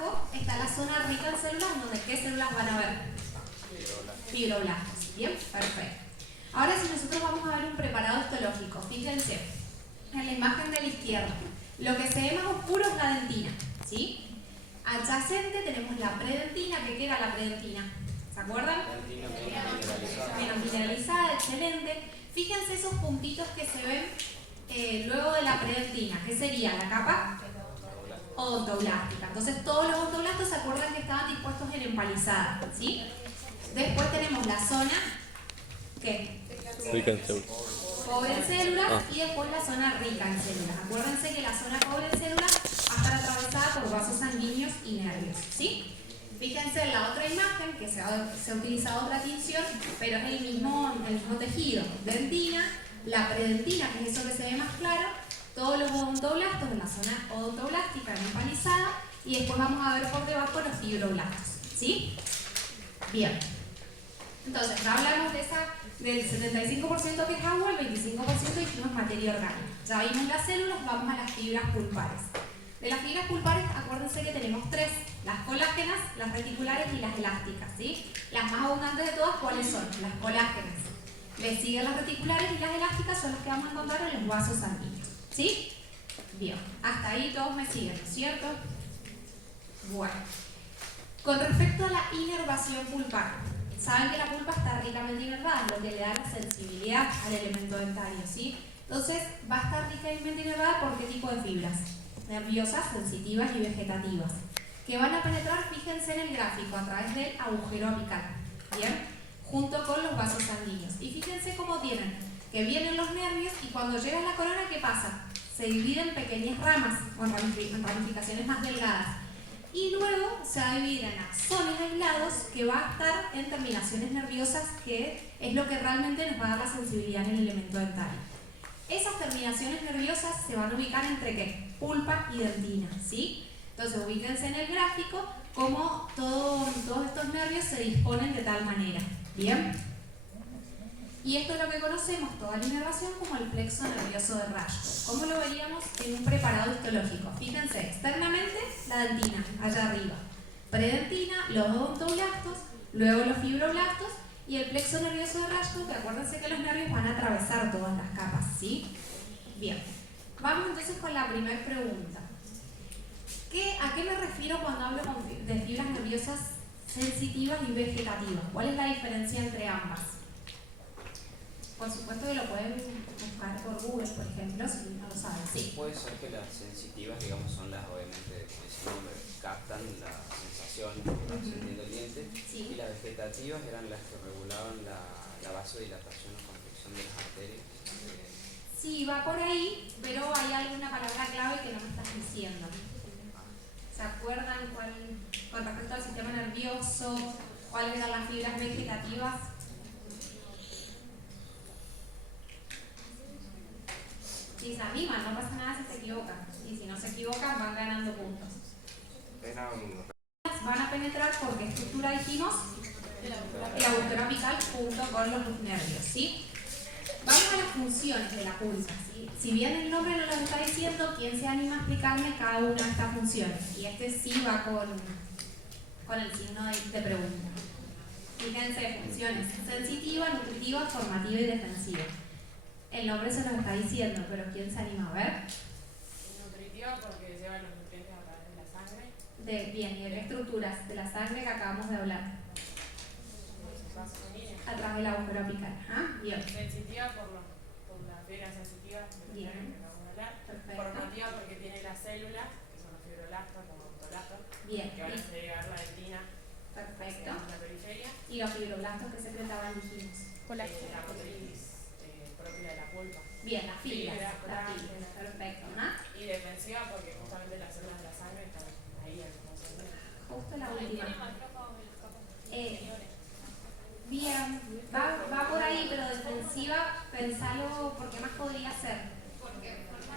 abajo está la zona rica en células, donde ¿qué células van a ver? Fibroblastos. Bien, perfecto. Ahora si nosotros vamos a ver un preparado histológico, fíjense, en la imagen de la izquierda, lo que se ve más oscuro es la dentina, ¿sí? Adyacente tenemos la predentina, que ¿qué era la predentina? ¿Se acuerdan? Menos mineralizada, excelente. Fíjense esos puntitos que se ven luego de la predentina, que sería la capa odontoblástica. Entonces todos los odontoblastos se acuerdan que estaban dispuestos en empalizada, ¿sí? Después tenemos la zona, ¿qué? Rica en células. Pobre en células y después la zona rica en células. Acuérdense que la zona pobre en células va a estar atravesada por vasos sanguíneos y nervios, ¿sí? Fíjense en la otra imagen que se ha utilizado otra tinción, pero es el mismo tejido. Dentina, la predentina, que es eso que se ve más claro, todos los odontoblastos en la zona odontoblástica empalizada y después vamos a ver por debajo los fibroblastos, ¿sí? Bien. Entonces, ya hablamos del 75% que es agua, el 25% dijimos materia orgánica. Ya vimos las células, vamos a las fibras pulpares. De las fibras pulpares, acuérdense que tenemos tres: las colágenas, las reticulares y las elásticas, ¿sí? Las más abundantes de todas, ¿cuáles son? Las colágenas. Le siguen las reticulares y las elásticas son las que vamos a encontrar en los vasos sanguíneos, ¿sí? Bien, hasta ahí todos me siguen, ¿no es cierto? Bueno, con respecto a la inervación pulpar, saben que la pulpa está ricamente inervada, lo que le da la sensibilidad al elemento dentario, ¿sí? Entonces, va a estar ricamente inervada por qué tipo de fibras: nerviosas, sensitivas y vegetativas, que van a penetrar, fíjense en el gráfico, a través del agujero apical, ¿bien? Junto con los vasos sanguíneos. Y fíjense cómo tienen, que vienen los nervios y cuando llega a la corona, ¿qué pasa? Se dividen en pequeñas ramas, o en ramificaciones más delgadas. Y luego se va a dividir en axones aislados, que va a estar en terminaciones nerviosas, que es lo que realmente nos va a dar la sensibilidad en el elemento dentario. Esas terminaciones nerviosas se van a ubicar entre ¿qué? Pulpa y dentina, ¿sí? Entonces ubíquense en el gráfico cómo todos estos nervios se disponen de tal manera, ¿bien? Y esto es lo que conocemos, toda la inervación, como el plexo nervioso de Rashko. ¿Cómo lo veríamos en un preparado histológico? Fíjense, externamente la dentina, allá arriba. Predentina, los odontoblastos, luego los fibroblastos y el plexo nervioso de Rashko, que acuérdense que los nervios van a atravesar todas las capas, ¿sí? Bien, vamos entonces con la primera pregunta. ¿A qué me refiero cuando hablo de fibras nerviosas sensitivas y vegetativas? ¿Cuál es la diferencia entre ambas? Por supuesto que lo pueden buscar por Google, por ejemplo, si no lo saben. Sí. Puede ser que las sensitivas, digamos, son las, obviamente, con ese nombre, captan la sensación que sintiendo el diente, Sí. y las vegetativas eran las que regulaban la vasodilatación o contracción de las arterias. Sí, va por ahí, pero hay alguna palabra clave que no me estás diciendo. ¿Se acuerdan con respecto al sistema nervioso, cuáles eran las fibras vegetativas? Si se animan, no pasa nada si se equivocan. Y si no se equivocan, van ganando puntos. Van a penetrar por qué estructura dijimos, el agujero apical junto con los nervios, ¿sí? Vamos a las funciones de la pulpa, ¿sí? Si bien el nombre no lo está diciendo, ¿quién se anima a explicarme cada una de estas funciones? Y este sí va con el signo de pregunta. Fíjense, funciones: sensitiva, nutritiva, formativa y defensiva. El nombre se nos está diciendo, pero ¿quién se anima a ver? Nutritiva porque lleva los nutrientes a través de la sangre. Bien, y de qué estructuras de la sangre que acabamos de hablar. A través del agujero apical. ¿Ah? Bien. Sensitiva por la fibra sensitiva que acabamos de hablar. Perfecto. Formativa porque tiene las células, que son los fibroblastos, como odontoblastos, Bien. que van a segregar la dentina Perfecto. hacia la periferia. Y los fibroblastos que secretaban, dijimos. La motriz propia de la pulpa. Bien, las fibras. Fibra, Las fibras. Perfecto. ¿Ah? Y defensiva porque justamente las células de la sangre están ahí en el concentrado. Justo la última. Bien, va por ahí, pero defensiva, pensalo, ¿por qué más podría ser?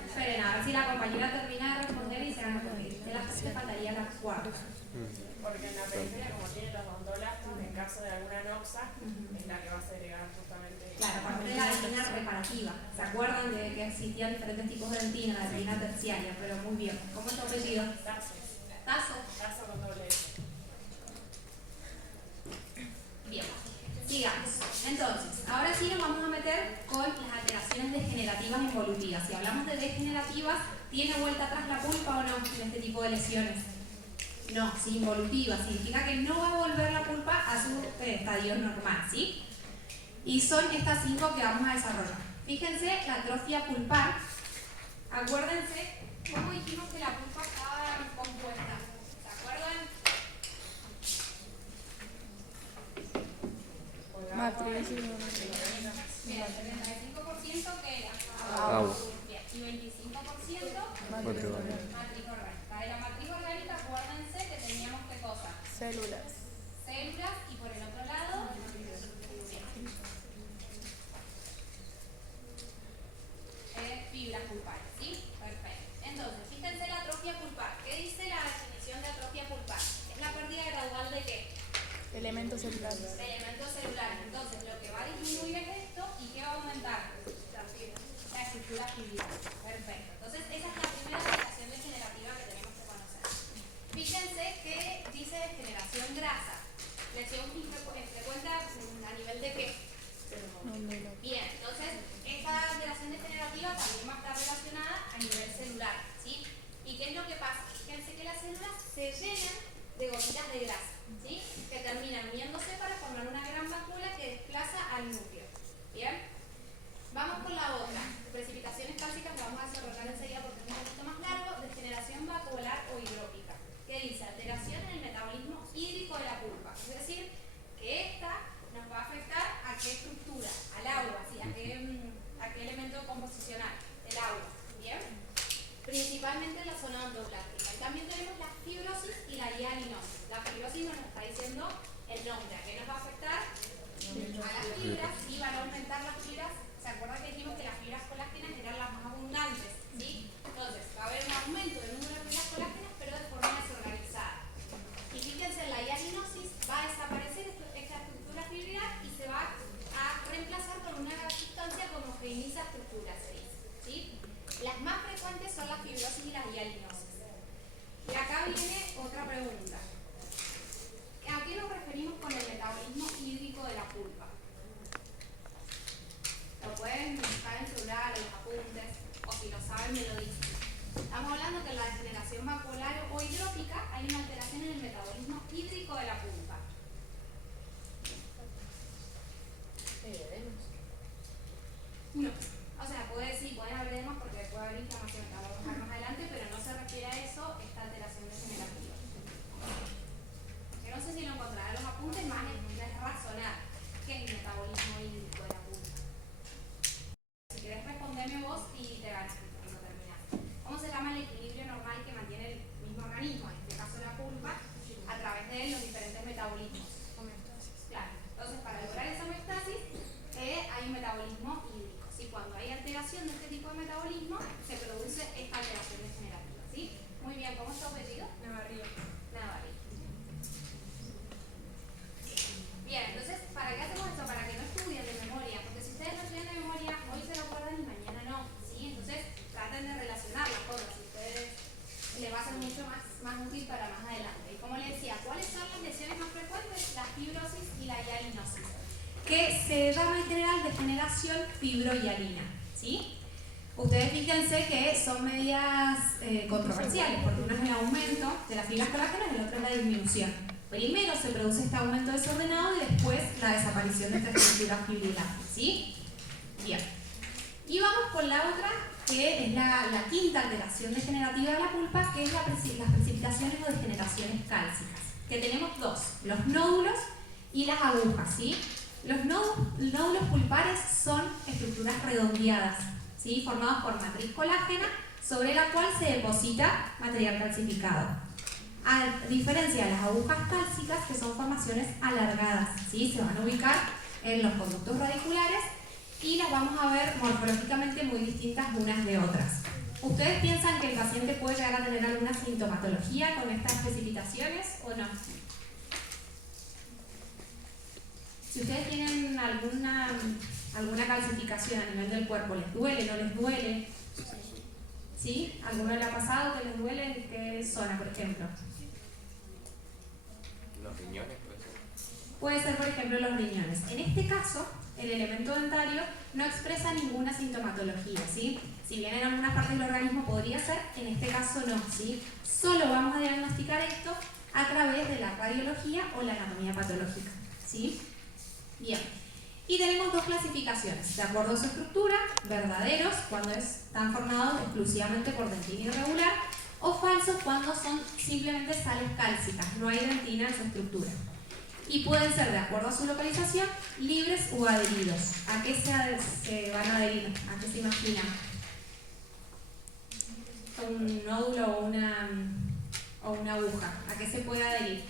Esperen, a ver si la compañera termina de responder y se van a responder. De las que faltaría la cuarta. Porque en la periferia, como tiene los odontoblastos, en caso de alguna noxa, es la que va a segregar justamente. Claro, aparte de la dentina reparativa. ¿Se acuerdan de que existían diferentes tipos de dentina, la dentina terciaria? Pero muy bien. ¿Cómo es tu apellido? Tazo. Tazo. Tazo con tipo de lesiones? No, sí, involutiva, significa que no va a volver la pulpa a su estadio normal, ¿sí? Y son estas 5 que vamos a desarrollar. Fíjense, la atrofia pulpar. Acuérdense cómo dijimos que la pulpa estaba compuesta. ¿Se acuerdan? Matriz y Mira, el 75% que era agua. Bien, y 25% Matriz matriz orgánica. De la matriz orgánica, acuérdense que teníamos qué cosa. células. Células y por el otro lado fibras pulpares, ¿sí? Perfecto. Entonces, fíjense la atrofia pulpar. ¿Qué dice la definición de atrofia pulpar? Es la pérdida gradual de ¿qué? Elementos celulares. De elementos celulares. Entonces, lo que va a disminuir es esto y ¿qué va a aumentar? La estructura fibrilar. Perfecto. Entonces, esa es la primera alteración degenerativa que tenemos que conocer. Fíjense que dice degeneración grasa. Lesión frecuente a nivel de ¿qué? Bien, entonces esta alteración degenerativa también va a estar relacionada a nivel celular, ¿sí? ¿Y qué es lo que pasa? Fíjense que las células se llenan de gotitas de grasa, ¿sí? Que terminan uniéndose para formar una gran mácula que desplaza al núcleo. ¿Bien? Vamos con la otra. Precipitaciones cálcicas, lo vamos a desarrollar enseguida porque es un poquito más largo. Degeneración vacuolar o hidrópica. ¿Qué dice? Alteración en el metabolismo hídrico de la pulpa. Es decir, que esta nos va a afectar a qué estructura, al agua, ¿sí? a qué elemento composicional del agua. ¿Bien? Principalmente en la zona endopláctica. Y también tenemos la fibrosis y la hialinosis. La fibrosis nos está diciendo el nombre. ¿A qué nos va a afectar? A las fibras, y van a aumentar las fibras. ¿Se acuerdan que dijimos que las fibras colágenas eran las más abundantes? ¿Sí? Entonces, va a haber un aumento del número de fibras colágenas, pero de forma desorganizada. Y fíjense, la hialinosis va a desaparecer esta estructura fibrilar y se va a reemplazar por una sustancia que homogeneiza estructuras, se dice, ¿sí? Las más frecuentes son la fibrosis y la hialinosis. Y acá viene otra pregunta. ¿A qué nos referimos con el metabolismo hídrico de la pulpa? Lo pueden buscar en celular, en los apuntes, o si lo saben me lo dicen. Estamos hablando que en la degeneración vacuolar o hidrópica hay una alteración en el metabolismo hídrico de la pulpa. No. O sea, pueden haber edemas porque puede haber inflamación, que vamos a bajar más adelante, pero no se refiere a eso esta alteración degenerativa. Yo no sé si lo encontrarán en los apuntes, más es razonar qué es el metabolismo hídrico de la pulpa. Si quieres responderme vos y te ganas cuando terminas. ¿Cómo se llama el equilibrio normal que mantiene el mismo organismo, en este caso la pulpa, a través de los diferentes metabolismos? Claro. Entonces, para lograr esa homeostasis, hay un metabolismo hídrico. ¿Sí? Cuando hay alteración de este tipo de metabolismo, se produce esta alteración degenerativa. ¿Sí? Muy bien, ¿cómo está obedecido? Navarrillo. Navarrillo. Bien, entonces, ¿para qué hacemos esto? Para que no estudien de memoria, porque si ustedes no estudian de memoria, hoy se lo acuerdan y mañana no, ¿sí? Entonces, traten de relacionar las cosas, si ustedes les va a ser mucho más útil para más adelante. Y como les decía, ¿cuáles son las lesiones más frecuentes? La fibrosis y la hialinosis, que se llama en general degeneración fibrohialina, ¿sí? Ustedes fíjense que son medidas controversiales, porque uno es el aumento de las fibras colágenas y el otro es la disminución. Primero se produce este aumento desordenado y después la desaparición de esta estructura fibrilar, ¿sí? Bien. Y vamos con la otra, que es la quinta alteración degenerativa de la pulpa, que es las precipitaciones o degeneraciones cálcicas. Que tenemos dos, los nódulos y las agujas, ¿sí? Los nódulos pulpares son estructuras redondeadas, ¿sí? Formados por matriz colágena, sobre la cual se deposita material calcificado. A diferencia de las agujas cálcicas, que son formaciones alargadas, ¿sí? Se van a ubicar en los conductos radiculares y las vamos a ver morfológicamente muy distintas unas de otras. ¿Ustedes piensan que el paciente puede llegar a tener alguna sintomatología con estas precipitaciones o no? Si ustedes tienen alguna calcificación a nivel del cuerpo, ¿les duele, no les duele? ¿Sí? ¿Alguno le ha pasado que les duele? ¿En qué zona, por ejemplo? Los riñones, pues. Puede ser, por ejemplo, los riñones. En este caso, el elemento dentario no expresa ninguna sintomatología, ¿sí? Si bien en algunas partes del organismo podría ser, en este caso no, ¿sí? Solo vamos a diagnosticar esto a través de la radiología o la anatomía patológica, ¿sí? Bien. Y tenemos dos clasificaciones, de acuerdo a su estructura: verdaderos, cuando están formados exclusivamente por dentina irregular, o falsos, cuando son simplemente sales cálcicas, no hay dentina en su estructura. Y pueden ser, de acuerdo a su localización, libres o adheridos. ¿A qué se van a adherir? ¿A qué se imaginan? ¿Un nódulo o una aguja? ¿A qué se puede adherir?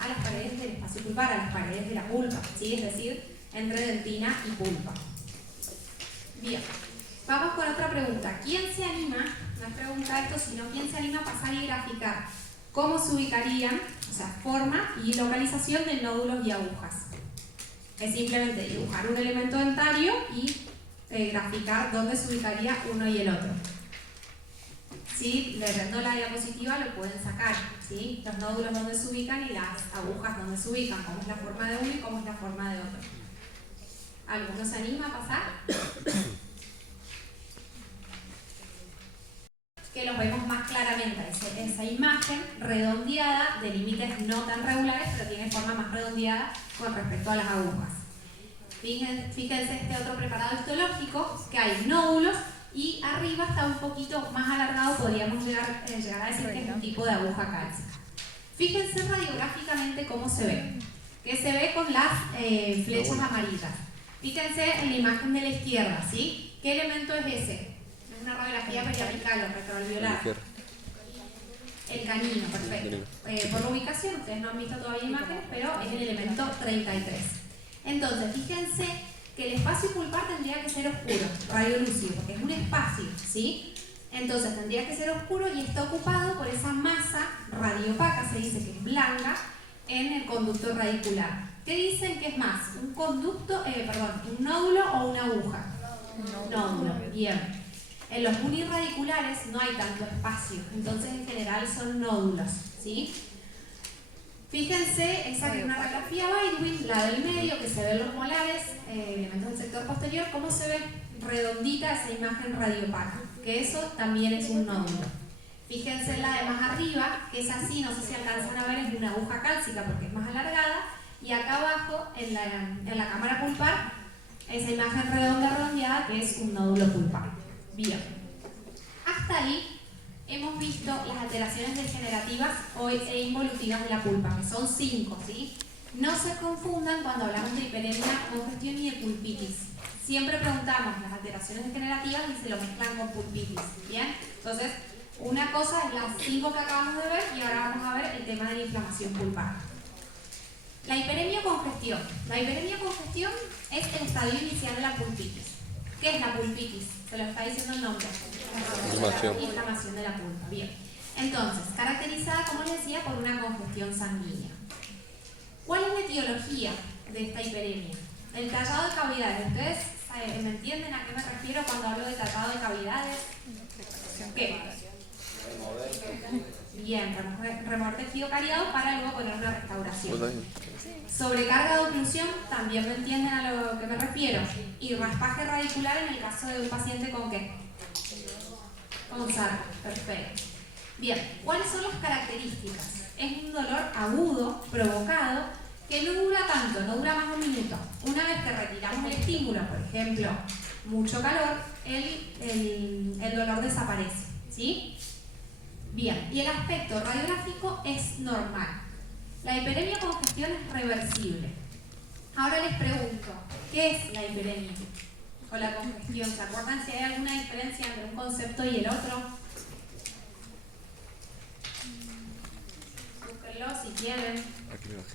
A las paredes del espacio pulpar, a las paredes de la pulpa, ¿sí? Es decir, entre dentina y pulpa. Bien, vamos con otra pregunta. ¿Quién se anima, no es pregunta esto, sino quién se anima a pasar y graficar cómo se ubicarían, o sea, forma y localización de nódulos y agujas? Es simplemente dibujar un elemento dentario y graficar dónde se ubicaría uno y el otro. ¿Sí? Leyendo la diapositiva lo pueden sacar, ¿sí? Los nódulos donde se ubican y las agujas donde se ubican, cómo es la forma de uno y cómo es la forma de otro. ¿Alguno se anima a pasar? Que los vemos más claramente, esa imagen redondeada de límites no tan regulares, pero tiene forma más redondeada con respecto a las agujas. Fíjense este otro preparado histológico, que hay nódulos y arriba está un poquito más alargado, podríamos llegar a decir que es un tipo de aguja cálcica. Fíjense radiográficamente cómo se ve, que se ve con las flechas amarillas. Fíjense en la imagen de la izquierda, ¿sí? ¿Qué elemento es ese? Es una radiografía periapical o retroalveolar. El canino, perfecto. Por la ubicación, ustedes no han visto todavía imágenes, pero es el elemento 33. Entonces, fíjense que el espacio pulpar tendría que ser oscuro, radiolúcido, porque es un espacio, ¿sí? Entonces tendría que ser oscuro y está ocupado por esa masa radiopaca, se dice que es blanca, en el conducto radicular. ¿Qué dicen que es más? ¿Un conducto, un nódulo o una aguja? Nódulo, bien. En los unirradiculares no hay tanto espacio, entonces en general son nódulos, ¿sí? Fíjense, esa que es una radiografía Baldwin, la del medio, que se ven los molares, elementos del sector posterior, cómo se ve redondita esa imagen radiopaca, que eso también es un nódulo. Fíjense en la de más arriba, que es así, no sé si alcanzan a ver, es una aguja cálcica porque es más alargada, y acá abajo, en la cámara pulpar, esa imagen redondeada, que es un nódulo pulpar. Bien. Hasta ahí hemos visto las alteraciones degenerativas e involutivas de la pulpa, que son 5, ¿sí? No se confundan cuando hablamos de hiperemia, congestión y de pulpitis. Siempre preguntamos las alteraciones degenerativas y se lo mezclan con pulpitis, ¿bien? Entonces, una cosa es las 5 que acabamos de ver y ahora vamos a ver el tema de la inflamación pulpar. La hiperemia congestión. La hiperemia congestión es el estadio inicial de la pulpitis. ¿Qué es la pulpitis? Se lo está diciendo el nombre. Inflamación de la pulpa. Bien. Entonces, caracterizada, como les decía, por una congestión sanguínea. ¿Cuál es la etiología de esta hiperemia? El tallado de cavidades. ¿Ustedes me entienden a qué me refiero cuando hablo de tallado de cavidades? ¿Qué? Bien, remover tejido cariado para luego poner una restauración. Sobrecarga de oclusión, también me entienden a lo que me refiero. Y raspaje radicular en el caso de un paciente con ¿qué? Con sarco, perfecto. Bien, ¿cuáles son las características? Es un dolor agudo, provocado, que no dura tanto, no dura más de un minuto. Una vez que retiramos el estímulo, por ejemplo, mucho calor, el dolor desaparece, ¿sí? Bien, y el aspecto radiográfico es normal. La hiperemia congestión es reversible. Ahora les pregunto, ¿qué es la hiperemia o la congestión? ¿Se acuerdan si hay alguna diferencia entre un concepto y el otro? Búsquenlo si quieren.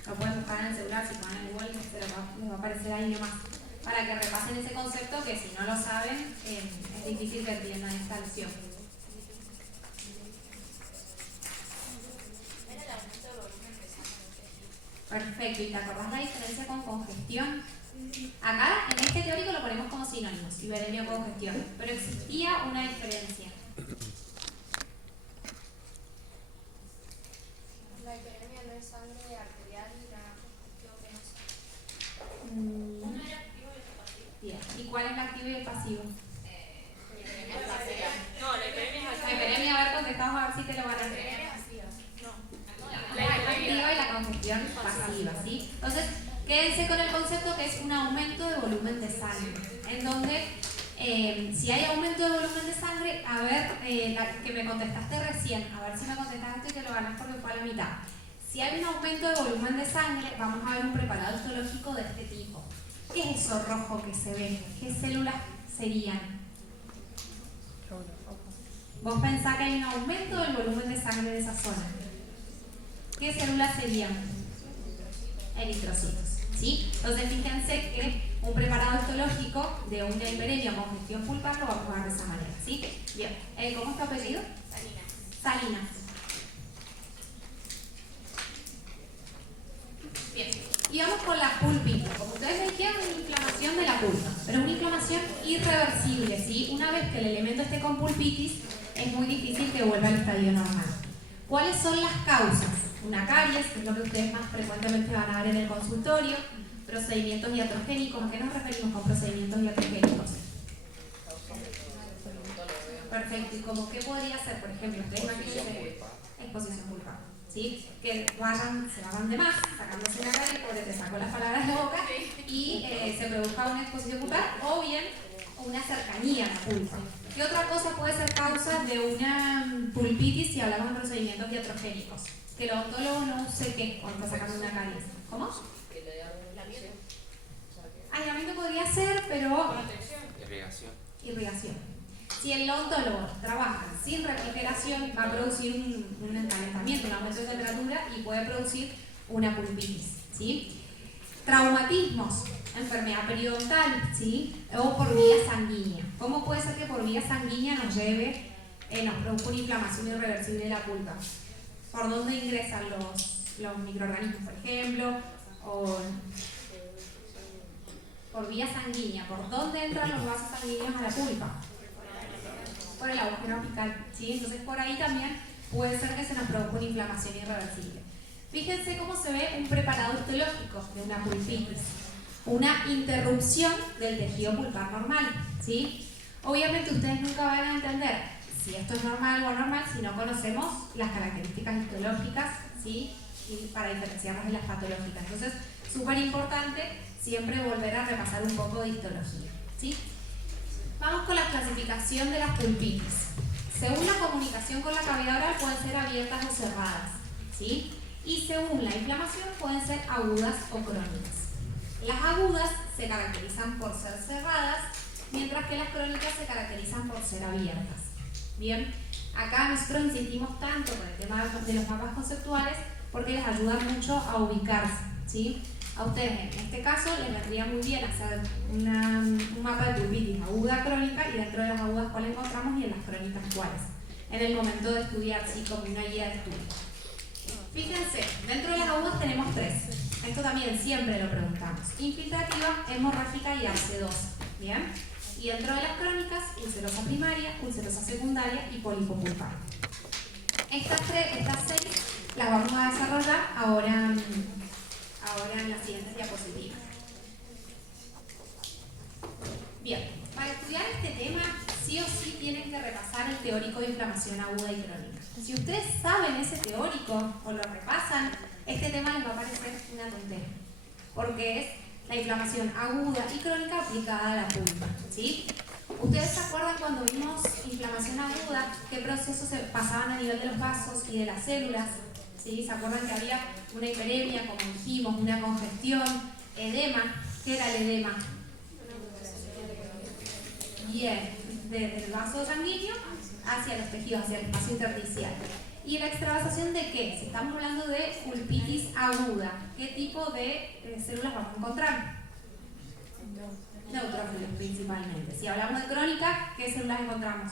Lo pueden buscar en el celular, si ponen en Google les va a aparecer ahí nomás. Para que repasen ese concepto que si no lo saben es difícil que entiendan esta lección. Perfecto, ¿y te acordás la diferencia con congestión? Acá, en este teórico lo ponemos como sinónimos, hiperemia o congestión, pero existía una diferencia. La hiperemia no es sangre arterial y la congestión venosa. cuál es la activa y el pasivo? No, la hiperemia es La hiperemia, a ver, contestamos a ver si te lo van a hacer. La activa y la congestión pasiva, ¿sí? Entonces, quédense con el concepto que es un aumento de volumen de sangre, en donde si hay aumento de volumen de sangre, a ver, la que me contestaste recién, a ver si me contestaste que lo ganas porque fue a la mitad. Si hay un aumento de volumen de sangre, vamos a ver un preparado histológico de este tipo. ¿Qué es eso rojo que se ve? ¿Qué células serían? Vos pensás que hay un aumento del volumen de sangre de esa zona. ¿Qué células serían? Eritrocitos, ¿sí? Entonces fíjense que un preparado histológico de una hiperemia o congestión pulpar lo vamos a dar de esa manera, ¿sí? Bien, ¿cómo está apellido? Salinas. Bien, y vamos con la pulpitis. Como ustedes ven, queda una inflamación de la pulpa, pero una inflamación irreversible, ¿sí? Una vez que el elemento esté con pulpitis, es muy difícil que vuelva al estadio normal. ¿Cuáles son las causas? Una caries, que es lo que ustedes más frecuentemente van a ver en el consultorio, procedimientos iatrogénicos. ¿A qué nos referimos con procedimientos iatrogénicos? Perfecto, ¿y como qué podría ser? Por ejemplo, ustedes imagínense exposición pulpar, ¿sí? Que se vayan de más, sacándose la carie, pobre, te sacó las palabras de la boca, y se produzca una exposición pulpar, o bien una cercanía a la pulpa. ¿Qué otra cosa puede ser causa de una pulpitis si hablamos de procedimientos iatrogénicos? Que el odontólogo no use qué cuando está sacando una caries. ¿Cómo? Aislamiento podría ser, pero irrigación. Si el odontólogo trabaja sin refrigeración, va a producir un calentamiento, un aumento de temperatura y puede producir una pulpitis, ¿sí? Traumatismos, enfermedad periodontal, ¿sí? O por vía sanguínea. ¿Cómo puede ser que por vía sanguínea nos produzca una inflamación irreversible de la pulpa? ¿Por dónde ingresan los microorganismos, por ejemplo? O por vía sanguínea. ¿Por dónde entran los vasos sanguíneos a la pulpa? Por el agujero apical, ¿sí? Entonces por ahí también puede ser que se nos produzca una inflamación irreversible. Fíjense cómo se ve un preparado histológico de una pulpitis. Una interrupción del tejido pulpar normal, ¿sí? Obviamente ustedes nunca van a entender si esto es normal o anormal si no conocemos las características histológicas, ¿sí? Y para diferenciarlas de las patológicas. Entonces, súper importante siempre volver a repasar un poco de histología, ¿sí? Vamos con la clasificación de las pulpitis. Según la comunicación con la cavidad oral pueden ser abiertas o cerradas, ¿sí? Y según la inflamación pueden ser agudas o crónicas. Las agudas se caracterizan por ser cerradas, mientras que las crónicas se caracterizan por ser abiertas. Bien, acá nosotros insistimos tanto con el tema de los mapas conceptuales porque les ayuda mucho a ubicarse, ¿sí? A ustedes en este caso les vendría muy bien hacer un mapa de pulpitis aguda crónica y dentro de las agudas cuáles encontramos y en las crónicas cuáles, en el momento de estudiar, sí, como una guía de estudio. Fíjense, dentro de las agudas tenemos tres. Esto también siempre lo preguntamos. Infiltrativa, hemorrágica y arcedosa. ¿Bien? Y dentro de las crónicas, ulcerosa primaria, ulcerosa secundaria y pólipo pulpar. Estas seis las vamos a desarrollar ahora en las siguientes diapositivas. Bien, para estudiar este tema, sí o sí tienen que repasar el teórico de inflamación aguda y crónica. Si ustedes saben ese teórico o lo repasan, este tema les va a parecer una tontería, porque es la inflamación aguda y crónica aplicada a la pulpa, ¿sí? ¿Ustedes se acuerdan cuando vimos inflamación aguda, qué procesos se pasaban a nivel de los vasos y de las células? ¿Sí? ¿Se acuerdan que había una hiperemia, como dijimos, una congestión, edema? ¿Qué era el edema? Bien, desde el vaso sanguíneo hacia los tejidos, hacia el espacio intersticial. ¿Y la extravasación de qué? Si estamos hablando de pulpitis aguda, ¿qué tipo de células vamos a encontrar? Neutrófilos principalmente. Si hablamos de crónica, ¿qué células encontramos?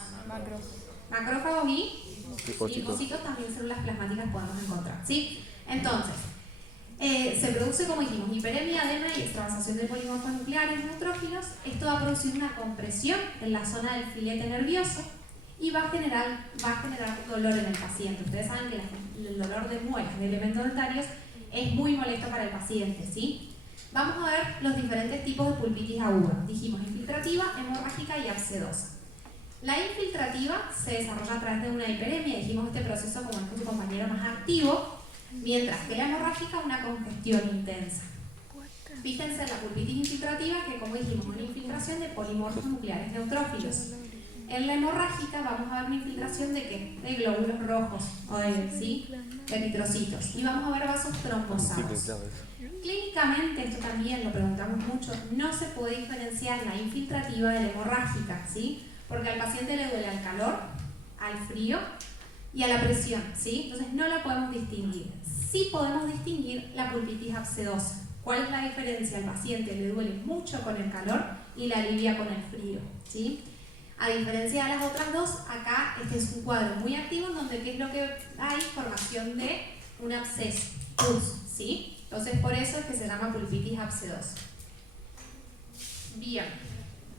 Macrófagos y linfocitos, también células plasmáticas podemos encontrar, ¿sí? Entonces, se produce, como dijimos, hiperemia, edema y extravasación de polimorfos nucleares neutrófilos. Esto va a producir una compresión en la zona del filete nervioso y va a generar dolor en el paciente. Ustedes saben que el dolor de muelas, de elementos dentarios, es muy molesto para el paciente, ¿sí? Vamos a ver los diferentes tipos de pulpitis aguda. Dijimos infiltrativa, hemorrágica y abscedosa. La infiltrativa se desarrolla a través de una hiperemia, dijimos este proceso como es su compañero más activo, mientras que la hemorrágica una congestión intensa. Fíjense en la pulpitis infiltrativa que, como dijimos, es una infiltración de polimorfos nucleares neutrófilos. En la hemorrágica vamos a ver una infiltración de ¿qué? De glóbulos rojos o de eritrocitos, y vamos a ver vasos trombosados. Clínicamente, esto también lo preguntamos mucho, no se puede diferenciar la infiltrativa de la hemorrágica, ¿sí? Porque al paciente le duele al calor, al frío y a la presión, ¿sí? Entonces no la podemos distinguir. Sí podemos distinguir la pulpitis abscedosa. ¿Cuál es la diferencia? Al paciente le duele mucho con el calor y la alivia con el frío, ¿sí? A diferencia de las otras dos, acá este es un cuadro muy activo en donde ¿qué es lo que hay? Formación de un absceso, pus, ¿sí? Entonces por eso es que se llama pulpitis abscedosa. Bien,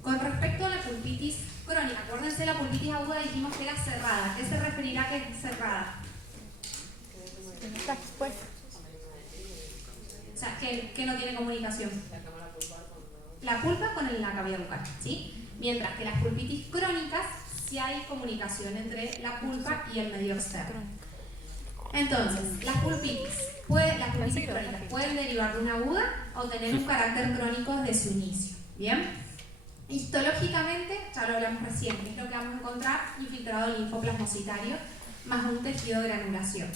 con respecto a la pulpitis crónica, acuérdense, la pulpitis aguda dijimos que era cerrada. ¿Qué se referirá a que es cerrada? Que no está expuesta. O sea, que no tiene comunicación. La pulpa con la cavidad bucal, ¿sí? Mientras que las pulpitis crónicas sí hay comunicación entre la pulpa y el medio externo. Entonces, las pulpitis crónicas pueden derivar de una aguda o tener un carácter crónico desde su inicio. ¿Bien? Histológicamente, ya lo hablamos recién, es lo que vamos a encontrar infiltrado linfoplasmocitario más un tejido de granulación.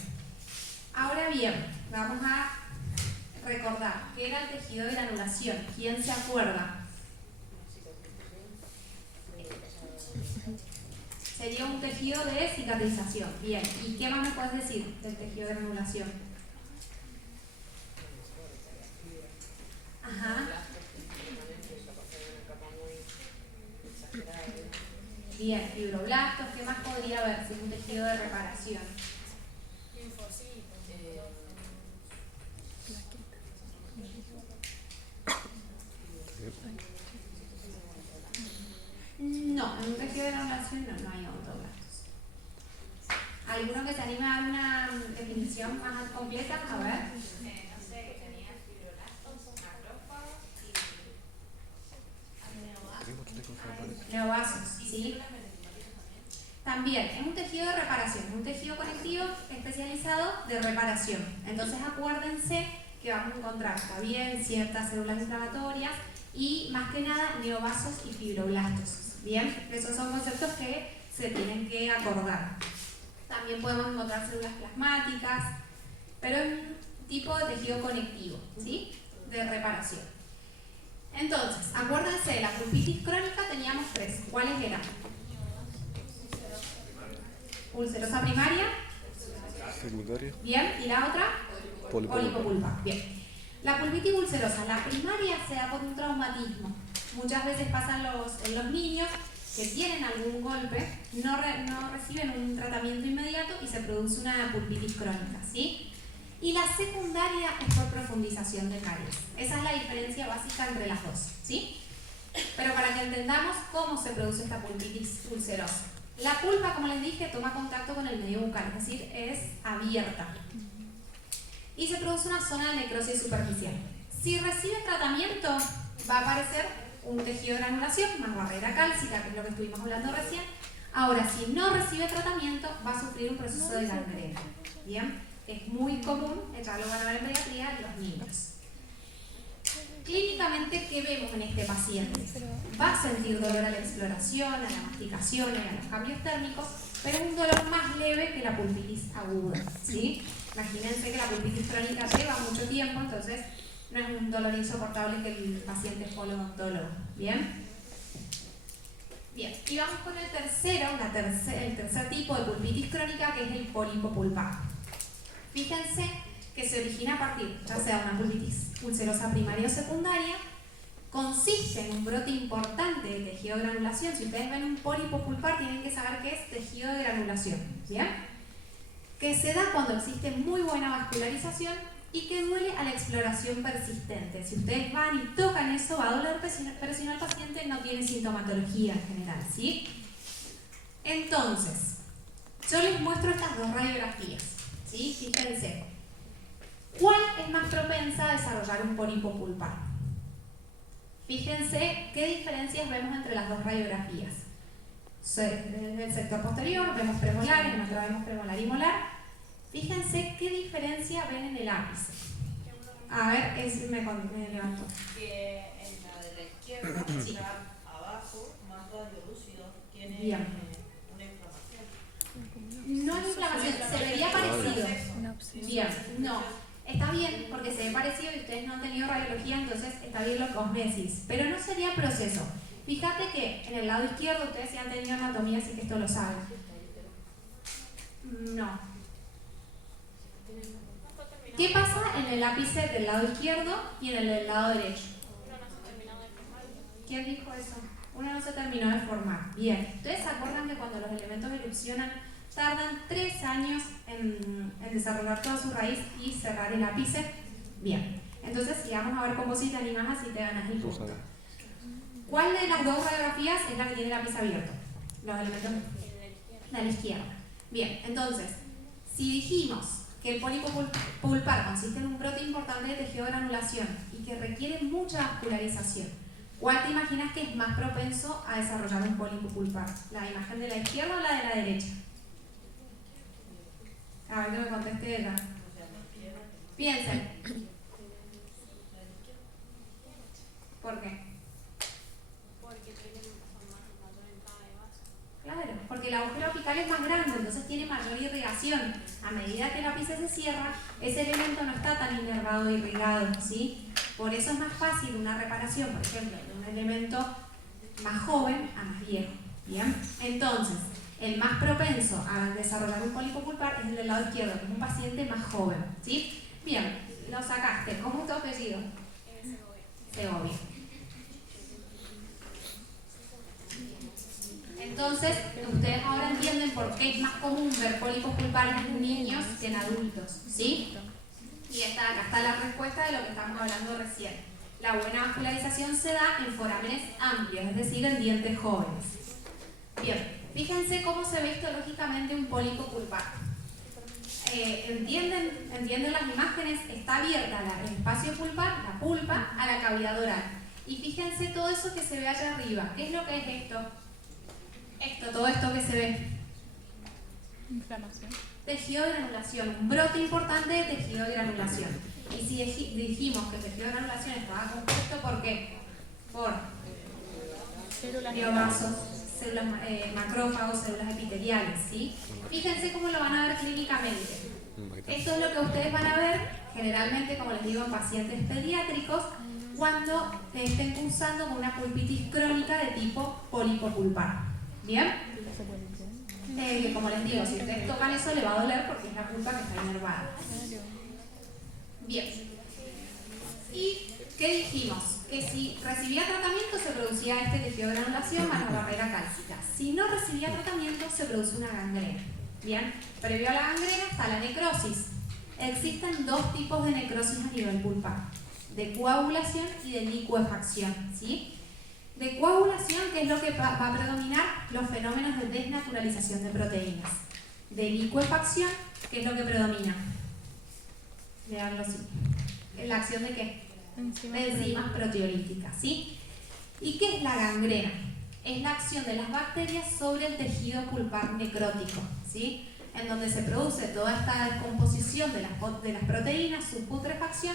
Ahora bien, vamos a recordar qué era el tejido de granulación. ¿Quién se acuerda? Sería un tejido de cicatrización. Bien, ¿y qué más me puedes decir del tejido de granulación? Ajá. Bien, fibroblastos, ¿qué más podría haber si es un tejido de reparación? No, en un tejido de granulación no hay odontoblastos. ¿Alguno que se anime a dar una definición más completa? A ver. No sé, que tenía fibroblastos, macrófagos y neovasos, ¿sí? También es un tejido de reparación, es un tejido conectivo especializado de reparación. Entonces acuérdense que vamos a encontrar también ciertas células inflamatorias y más que nada neovasos y fibroblastos. Bien, esos son conceptos que se tienen que acordar. También podemos encontrar células plasmáticas, pero es un tipo de tejido conectivo, ¿sí? De reparación. Entonces, acuérdense, de la pulpitis crónica teníamos tres. ¿Cuáles eran? Ulcerosa primaria. Secundaria. Bien, ¿y la otra? Polipulpa. Bien. La pulpitis ulcerosa, la primaria se da por un traumatismo. Muchas veces pasan en los niños que tienen algún golpe, no reciben un tratamiento inmediato y se produce una pulpitis crónica, ¿sí? Y la secundaria es por profundización de caries. Esa es la diferencia básica entre las dos, ¿sí? Pero para que entendamos cómo se produce esta pulpitis ulcerosa. La pulpa, como les dije, toma contacto con el medio bucal, es decir, es abierta. Y se produce una zona de necrosis superficial. Si recibe tratamiento, va a aparecer un tejido de granulación más barrera cálcica, que es lo que estuvimos hablando recién. Ahora, si no recibe tratamiento, va a sufrir un proceso de gangrena. ¿Bien? Es muy común, ya lo van a ver en pediatría, en los niños. Clínicamente, ¿qué vemos en este paciente? Va a sentir dolor a la exploración, a la masticación, a los cambios térmicos, pero es un dolor más leve que la pulpitis aguda, ¿sí? Imagínense que la pulpitis crónica lleva mucho tiempo, entonces no es un dolor insoportable que el paciente es odontólogo. ¿Bien? Bien, y vamos con el tercer tipo de pulpitis crónica, que es el pólipo pulpar. Fíjense que se origina a partir, ya sea una pulpitis ulcerosa primaria o secundaria, consiste en un brote importante de tejido de granulación. Si ustedes ven un pólipo pulpar, tienen que saber que es tejido de granulación, ¿bien? Que se da cuando existe muy buena vascularización y que duele a la exploración persistente. Si ustedes van y tocan eso, va a doler, pero si no, el paciente no tiene sintomatología en general, ¿sí? Entonces, yo les muestro estas dos radiografías, ¿sí? Fíjense. ¿Cuál es más propensa a desarrollar un pólipo pulpar? Fíjense qué diferencias vemos entre las dos radiografías. En el sector posterior vemos premolar, en otra vemos premolar y molar. Fíjense qué diferencia ven en el ápice. A ver, me levanto. Que en la de la izquierda Sí. está abajo, más radiolúcido, tiene Bien. una inflamación. No es inflamación, se vería parecido. Una obsesión. Bien, no. Está bien porque se ve parecido y ustedes no han tenido radiología, entonces está bien lo que os decís. Pero no sería proceso. Fíjate que en el lado izquierdo ustedes sí han tenido anatomía, así que esto lo saben. No. ¿Qué pasa en el ápice del lado izquierdo y en el del lado derecho? ¿Quién dijo eso? Uno no se terminó de formar. Bien. ¿Ustedes se acuerdan que cuando los elementos erupcionan tardan 3 años en desarrollar toda su raíz y cerrar el ápice? Bien. Entonces, si vamos a ver composita ni más, así te ganas el punto. ¿Cuál de las dos radiografías es la que tiene el ápice abierto? Los elementos de la izquierda. Bien, entonces, si dijimos que el pólipo pulpar consiste en un brote importante de tejido de granulación y que requiere mucha vascularización, ¿cuál te imaginas que es más propenso a desarrollar un pólipo pulpar? ¿La imagen de la izquierda o la de la derecha? A ver que me conteste ella. Piensen. ¿Por qué? Porque son más mayor entrada de vaso. Claro, porque el agujero apical es más grande, entonces tiene mayor irrigación. A medida que el ápice se cierra, ese elemento no está tan inervado e irrigado, ¿sí? Por eso es más fácil una reparación, por ejemplo, de un elemento más joven a más viejo. ¿Bien? Entonces, el más propenso a desarrollar un pólipo pulpar es el del lado izquierdo, que es un paciente más joven, ¿sí? Bien, lo sacaste. ¿Cómo es tu apellido? Segovia. Entonces, ustedes ahora entienden por qué es más común ver pólipos pulpares en niños que en adultos, ¿sí? Y acá está la respuesta de lo que estamos hablando recién. La buena vascularización se da en forámenes amplios, es decir, en dientes jóvenes. Bien, fíjense cómo se ve histológicamente un pólipo pulpar. ¿Entienden las imágenes? Está abierta el espacio pulpar, la pulpa, a la cavidad oral. Y fíjense todo eso que se ve allá arriba. ¿Qué es lo que es esto? Todo esto que se ve. Inflamación. Tejido de granulación, un brote importante de tejido de granulación. Y si dijimos que el tejido de granulación estaba compuesto, ¿por qué? Por Células biovasos, células macrófagos, células epiteliales, ¿sí? Fíjense cómo lo van a ver clínicamente. Esto es lo que ustedes van a ver generalmente, como les digo, en pacientes pediátricos cuando estén cursando con una pulpitis crónica de tipo pólipo pulpar. ¿Bien? Que como les digo, si ustedes tocan eso le va a doler porque es la pulpa que está inervada. Bien. ¿Y qué dijimos? Que si recibía tratamiento se producía este tejido de granulación más la barrera cálcica. Si no recibía tratamiento se produce una gangrena. Bien, previo a la gangrena está la necrosis. Existen 2 tipos de necrosis a nivel pulpar, de coagulación y de licuefacción, ¿sí? De coagulación, que es lo que va a predominar los fenómenos de desnaturalización de proteínas. De licuefacción, que es lo que predomina. Veanlo así. ¿La acción de qué? De enzimas proteolíticas, ¿sí? ¿Y qué es la gangrena? Es la acción de las bacterias sobre el tejido pulpar necrótico, ¿sí? En donde se produce toda esta descomposición de las proteínas, su putrefacción,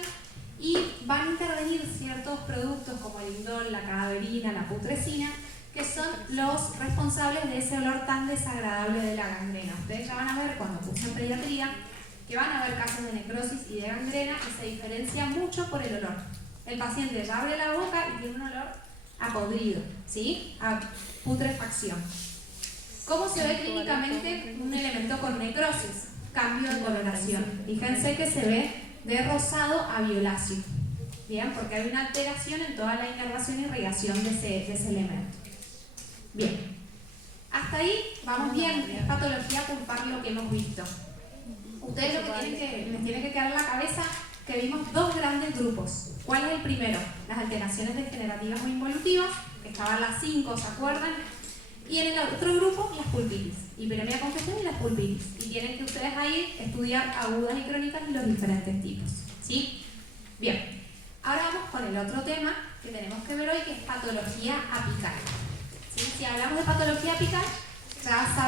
y van a intervenir ciertos productos como el indol, la cadaverina, la putrescina, que son los responsables de ese olor tan desagradable de la gangrena. Ustedes ya van a ver cuando cursen pediatría que van a haber casos de necrosis y de gangrena y se diferencia mucho por el olor. El paciente ya abre la boca y tiene un olor a podrido, ¿sí? A putrefacción. ¿Cómo se ve clínicamente un elemento con necrosis? Cambio de coloración. Fíjense que se ve de rosado a violáceo. Bien, porque hay una alteración en toda la inervación y irrigación de ese elemento. Bien. Hasta ahí vamos bien. Es patología pulpar lo que hemos visto. Ustedes lo que les tiene que quedar en la cabeza que vimos 2 grandes grupos. ¿Cuál es el primero? Las alteraciones degenerativas o involutivas, que estaban las 5, ¿se acuerdan? Y en el otro grupo, las pulpitis. Hiperemia con congestión y las pulpitis. Y tienen que ustedes ahí estudiar agudas y crónicas y los diferentes tipos. ¿Sí? Bien. Ahora vamos con con el otro tema que tenemos que ver hoy, que es patología apical. ¿Sí? Si hablamos de patología apical, ya saben